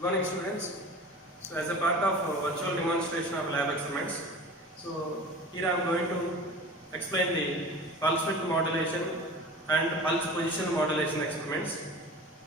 Good morning, students. So, as a part of virtual demonstration of lab experiments, so here I am going to explain the pulse width modulation and pulse position modulation experiments.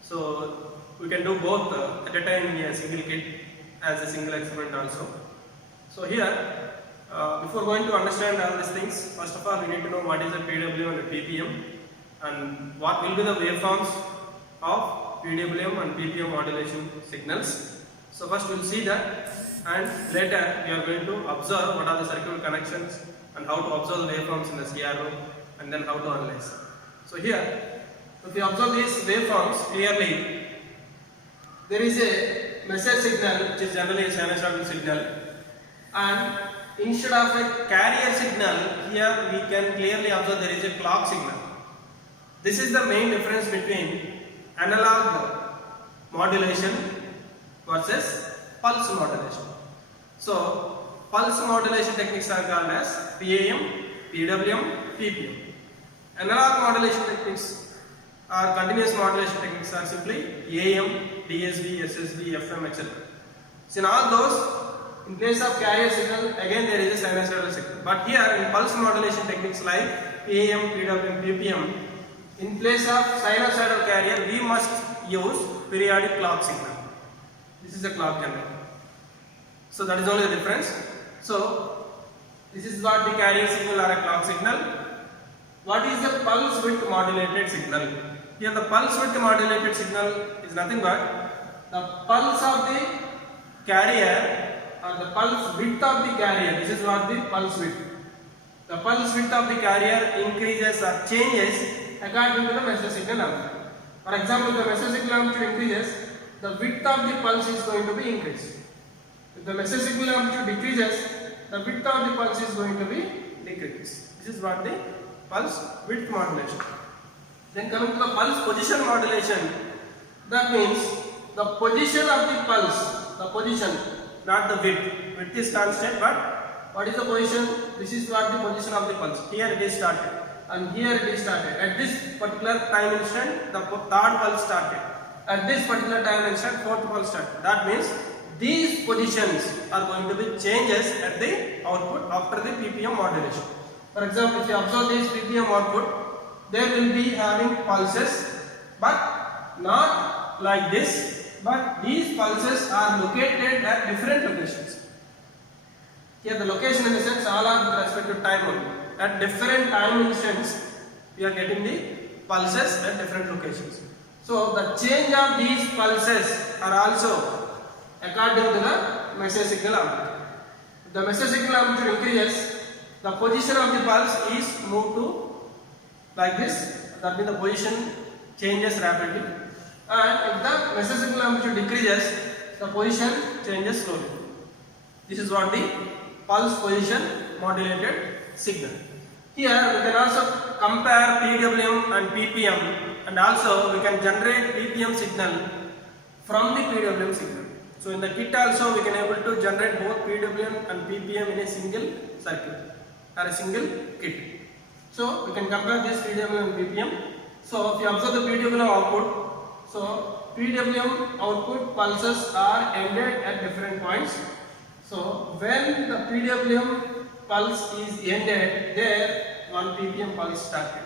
So, we can do both at a time in a single kit as a single experiment also. So, here before going to understand all these things, first of all we need to know what is a PWM and a PPM and what will be the waveforms of PWM and PPM modulation signals. So first we will see that, and later we are going to observe what are the circuit connections and how to observe the waveforms in the CRO and then how to analyze. So here, if we observe these waveforms clearly, there is a message signal which is generally a sinusoidal signal, and instead of a carrier signal, here we can clearly observe there is a clock signal. This is the main difference between analog modulation versus pulse modulation. So, pulse modulation techniques are called as PAM, PWM, PPM. Analog modulation techniques or continuous modulation techniques are simply AM, DSB, SSB, FM, etc. So, in all those, in place of carrier signal, again there is a sinusoidal signal. But here in pulse modulation techniques like PAM, PWM, PPM, in place of sinusoidal carrier, we must use periodic clock signal. This is a clock generator. So that is only the difference. So this is what the carrier signal or a clock signal. What is the pulse width modulated signal? Here the pulse width modulated signal is nothing but the pulse of the carrier or the pulse width of the carrier. This is what the pulse width. The pulse width of the carrier increases or changes according to the message signal amplitude. For example, the message signal amplitude increases, the width of the pulse is going to be increased. If the message signal amplitude decreases, the width of the pulse is going to be decreased. This is what the pulse width modulation. Then coming to the pulse position modulation, that means the position of the pulse, the position, not the width. Width is constant, but what is the position? This is what the position of the pulse. Here it is started. And here it is started. At this particular time instant, the third pulse started. At this particular time instant, fourth pulse started. That means these positions are going to be changes at the output after the PPM modulation. For example, if you observe this PPM output, they will be having pulses, but not like this, but these pulses are located at different locations. Here the location in the sense all are with respect to time only. At different time instants, we are getting the pulses at different locations. So the change of these pulses are also according to the message signal amplitude. If the message signal amplitude increases, the position of the pulse is moved to like this. That means the position changes rapidly. And if the message signal amplitude decreases, the position changes slowly. This is what the pulse position modulated signal. Here we can also compare PWM and PPM, and also we can generate PPM signal from the PWM signal. So in the kit also we can able to generate both PWM and PPM in a single circuit or a single kit. So we can compare this PWM and PPM. So if you observe the PWM output, so PWM output pulses are ended at different points. So when the PWM pulse is ended, there one PPM pulse started.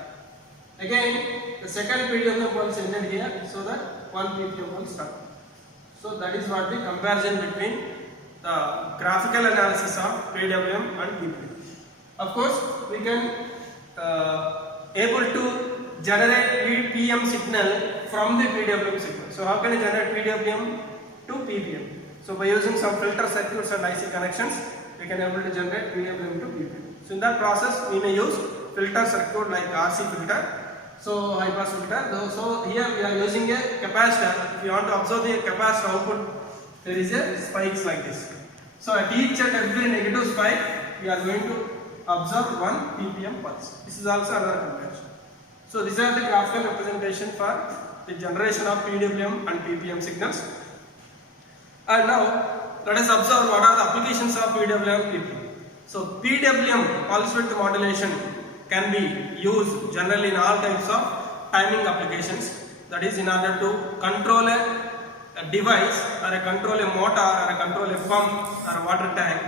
Again, the second PWM pulse ended here, so that one PPM pulse started. So that is what the comparison between the graphical analysis of PWM and PPM. Of course, we can able to generate PPM signal from the PWM signal. So how can I generate PWM to PPM? So by using some filter circuits and IC connections, we can able to generate PWM to PPM. So in that process, we may use filter circuit like RC filter, so high pass filter. So here we are using a capacitor. If you want to observe the capacitor output, there is a spikes like this. So at each and every negative spike, we are going to observe one PPM pulse. This is also another comparison. So these are the graphical representation for the generation of PWM and PPM signals. And now let us observe what are the applications of PWM and PPM. So PWM, pulse width modulation, can be used generally in all types of timing applications. That is in order to control a a device or a control a motor or a control a pump or a water tank,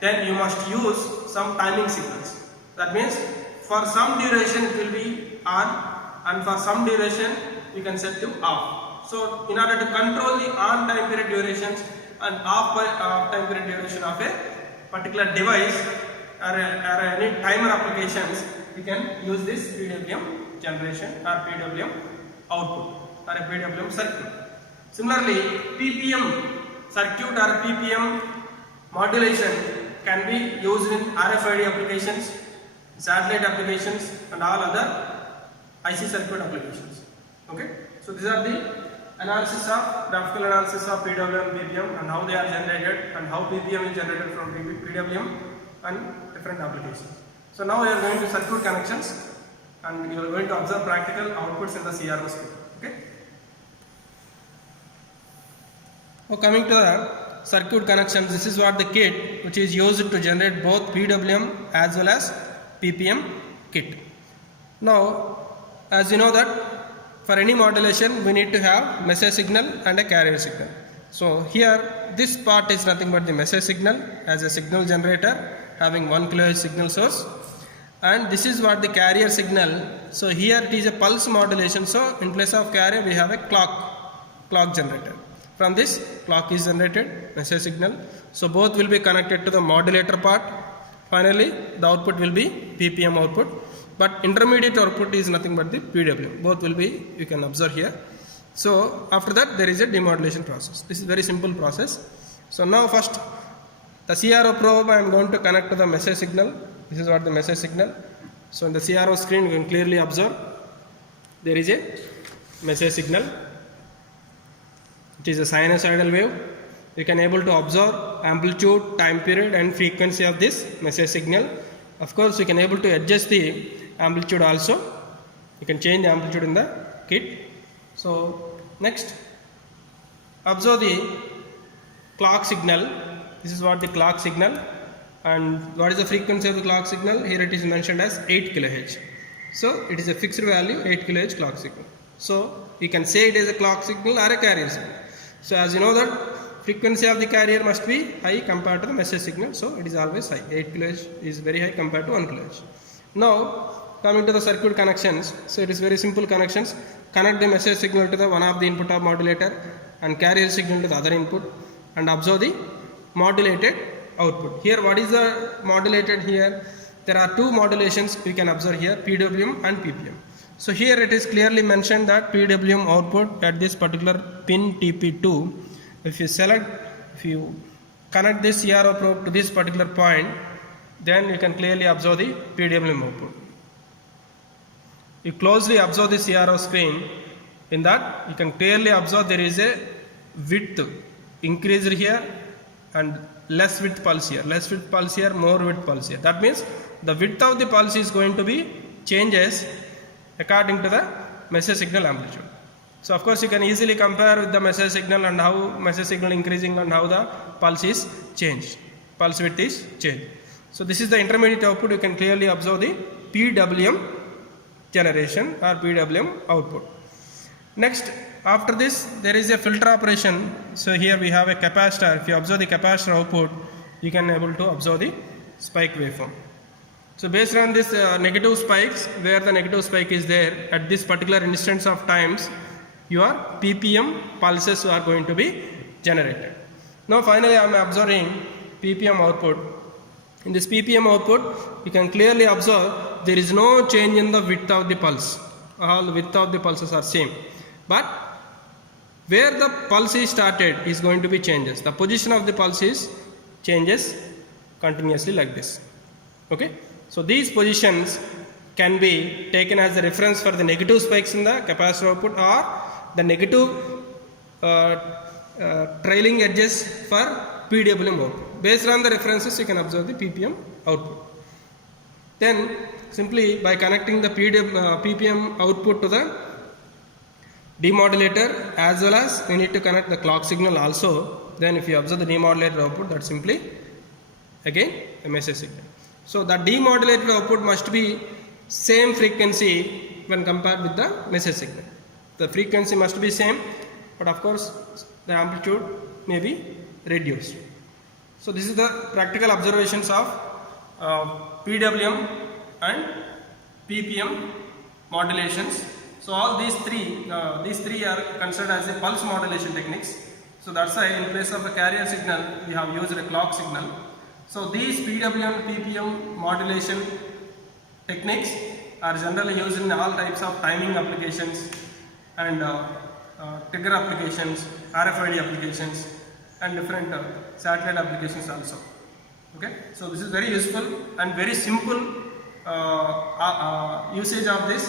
then you must use some timing signals. That means for some duration it will be on and for some duration you can set to off. So in order to control the on time period durations and off time period duration of a particular device or any timer applications, we can use this PWM generation or PWM output or a PWM circuit. Similarly, PPM circuit or PPM modulation can be used in RFID applications, satellite applications and all other IC circuit applications. Okay, so these are the analysis of graphical analysis of PWM and PPM and how they are generated and how PPM is generated from PWM and different applications. So now we are going to circuit connections and you are going to observe practical outputs in the CRO screen. Okay. Now coming to the circuit connections, this is what the kit which is used to generate both PWM as well as PPM kit. Now, as you know that for any modulation we need to have message signal and a carrier signal. So here this part is nothing but the message signal as a signal generator having 1 kHz signal source, and this is what the carrier signal. So here it is a pulse modulation, so in place of carrier we have a clock generator. From this clock is generated, message signal. So both will be connected to the modulator part. Finally the output will be PPM output, but intermediate output is nothing but the PWM. Both will be, you can observe here. So after that there is a demodulation process. This is very simple process. So now first the CRO probe I am going to connect to the message signal. This is what the message signal. So in the CRO screen you can clearly observe there is a message signal. It is a sinusoidal wave. You can able to observe amplitude, time period and frequency of this message signal. Of course you can able to adjust the amplitude also. You can change the amplitude in the kit. So next observe the clock signal. This is what the clock signal, and what is the frequency of the clock signal? Here it is mentioned as 8 kHz. So it is a fixed value 8 kHz clock signal. So you can say it is a clock signal or a carrier signal. So as you know that frequency of the carrier must be high compared to the message signal, so it is always high. 8 kHz is very high compared to 1 kHz. Now coming to the circuit connections, so it is very simple connections. Connect the message signal to the one of the input of modulator and carrier signal to the other input and observe the modulated output. Here what is the modulated here? There are two modulations we can observe here, PWM and PPM. So here it is clearly mentioned that PWM output at this particular pin TP2, if you connect this CRO probe to this particular point, then you can clearly observe the PWM output. You closely observe the CRO screen. In that you can clearly observe there is a width increased here and less width pulse here, more width pulse here. That means the width of the pulse is going to be changes according to the message signal amplitude. So of course you can easily compare with the message signal and how message signal increasing and how the pulse is changed, pulse width is changed. So this is the intermediate output. You can clearly observe the PWM generation or PWM output. Next, after this there is a filter operation. So here we have a capacitor. If you observe the capacitor output, you can able to observe the spike waveform. So based on this negative spikes, where the negative spike is there at this particular instance of times, your PPM pulses are going to be generated. Now finally I am observing PPM output. In this PPM output you can clearly observe there is no change in the width of the pulse. All the width of the pulses are same, but where the pulse is started is going to be changes. The position of the pulse is changes continuously like this. Okay, so these positions can be taken as the reference for the negative spikes in the capacitor output or the negative trailing edges for PWM output. Based on the references you can observe the PPM output. Then simply by connecting the PPM output to the demodulator, as well as we need to connect the clock signal also. Then if you observe the demodulator output, that's simply again a message signal. So the demodulated output must be same frequency when compared with the message signal. The frequency must be same, but of course the amplitude may be reduced. So this is the practical observations of PWM and PPM modulations. So all these three are considered as a pulse modulation techniques. So that's why in place of a carrier signal we have used a clock signal. So these PWM PPM modulation techniques are generally used in all types of timing applications and trigger applications, RFID applications, and different satellite applications also. Okay, so this is very useful and very simple usage of this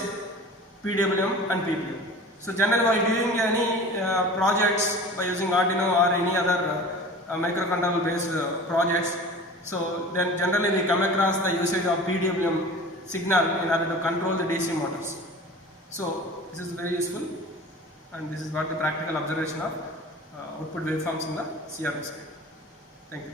PWM and PPM. So generally while doing any projects by using Arduino or any other microcontroller based projects, so then generally we come across the usage of PWM signal in order to control the DC motors. So this is very useful, and this is what the practical observation of output waveforms in the CRO side. Thank you.